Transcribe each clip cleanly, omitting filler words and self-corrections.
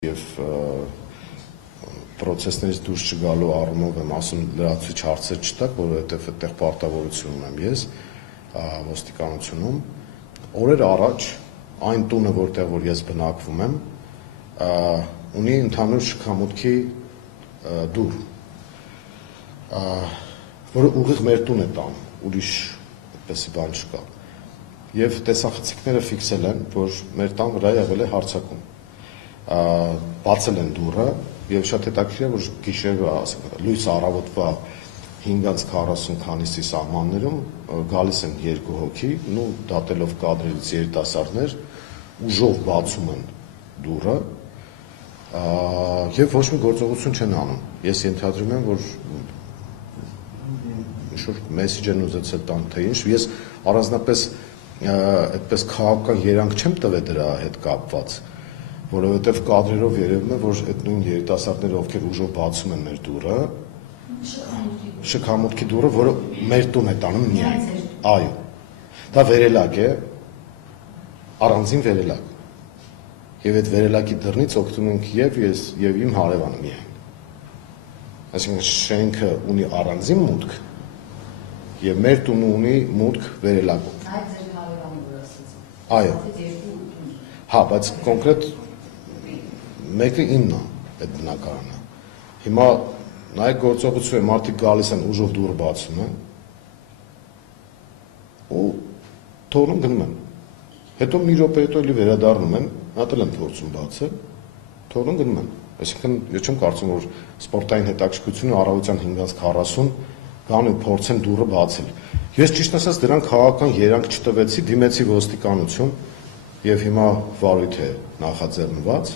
Եվ պրոցեսներից դուրս չգալու առումով եմ ասում լրացուցիչ հարցեր չտակ, որովհետև այդտեղ պարտավորություն ունեմ ես ոստիկանությունում։ Օրեր առաջ այն տունը, որտեղ որ ես բնակվում եմ, ունի ընդհանուր շքամուտքի դուռ, որը ուղիղ մեր տուն է տանում, ուրիշ այդպեսի բան չկա։ Եվ տեսախցիկները ֆիքսել են, որ մեր տան վրա եղել է հարձակում։ Բացել են դուռը եւ շատ հետաքրքիր է, որ գիշերվա, ասենք, լույս առավոտվա 5:40 քանիսի սահմաններում գալիս են երկու հոգի, դատելով կադրերից երիտասարդներ, ուժով բացում են դուռը եւ ոչ մի գործողություն չեն անում։ Ես ենթադրում եմ, որ ինչ-որ մեսեջ են ուզեցել տան, թե ինչ։ Ես առանձնապես այդպես քաղաքական երանգ չեմ տվել դրա հետ կապված, որովհետև կադրերով երևում է, որ այդ նույն երիտասարդները, ովքեր ուժով բացում են մեր դուռը, շքամուտքի դուռը, որը մեր տուն է տանում միայն։ Այո, դա վերելակ է, առանձին վերելակ։ Եվ այդ վերելակի դռնից օգտվում ենք եւ ես եւ իմ հարևանը միայն։ Այսինքն շենքը ունի առանձին մուտք եւ մեր տունը ունի մուտք վերելակով։ Այդ ձեր հարևանը որ ասած։ Այո։ Հա, բայց կոնկրետ մեկը իմն է այդ բնակարանը։ Հիմա նայեք գործողություն է, մարդիկ գալիս են ուժով դուռը բացում են ու թողնում գնում են։ Հետո մի րոպե հետո էլի վերադառնում են, հատել են փորձում բացել, թողնում գնում են։ Այսինքն ես չեմ կարծում, որ սպորտային հետաքրքրությունը առավոտյան 5:40 գան ու փորձեն դուռը բացել։ Ես ճիշտ ասած դրան քաղաքական երանգ չտվեցի, դիմեցի ոստիկանություն եւ հիմա վարույթ է նախաձեռնված։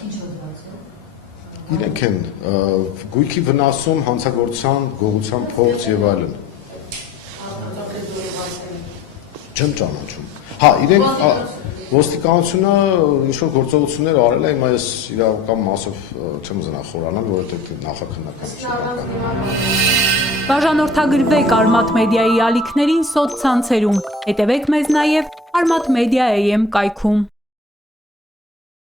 Իրենք են գույքի վնասում, հանցագործության, գողության փորձ եւ այլն։ Չեմ ճանաչում։ Հա, իրենք ոստիկանությունը ինչ-որ գործողություններ արել է, հիմա ես իրավական մասով չեմ ուզենա խորանալ, որովհետեւ նախաքննական է։ Բաժանորդագրվեք Արմաթ մեդիայի ալիքներին սոցցանցերում, հետևեք մեզ նաև Armat Media AM կայքում։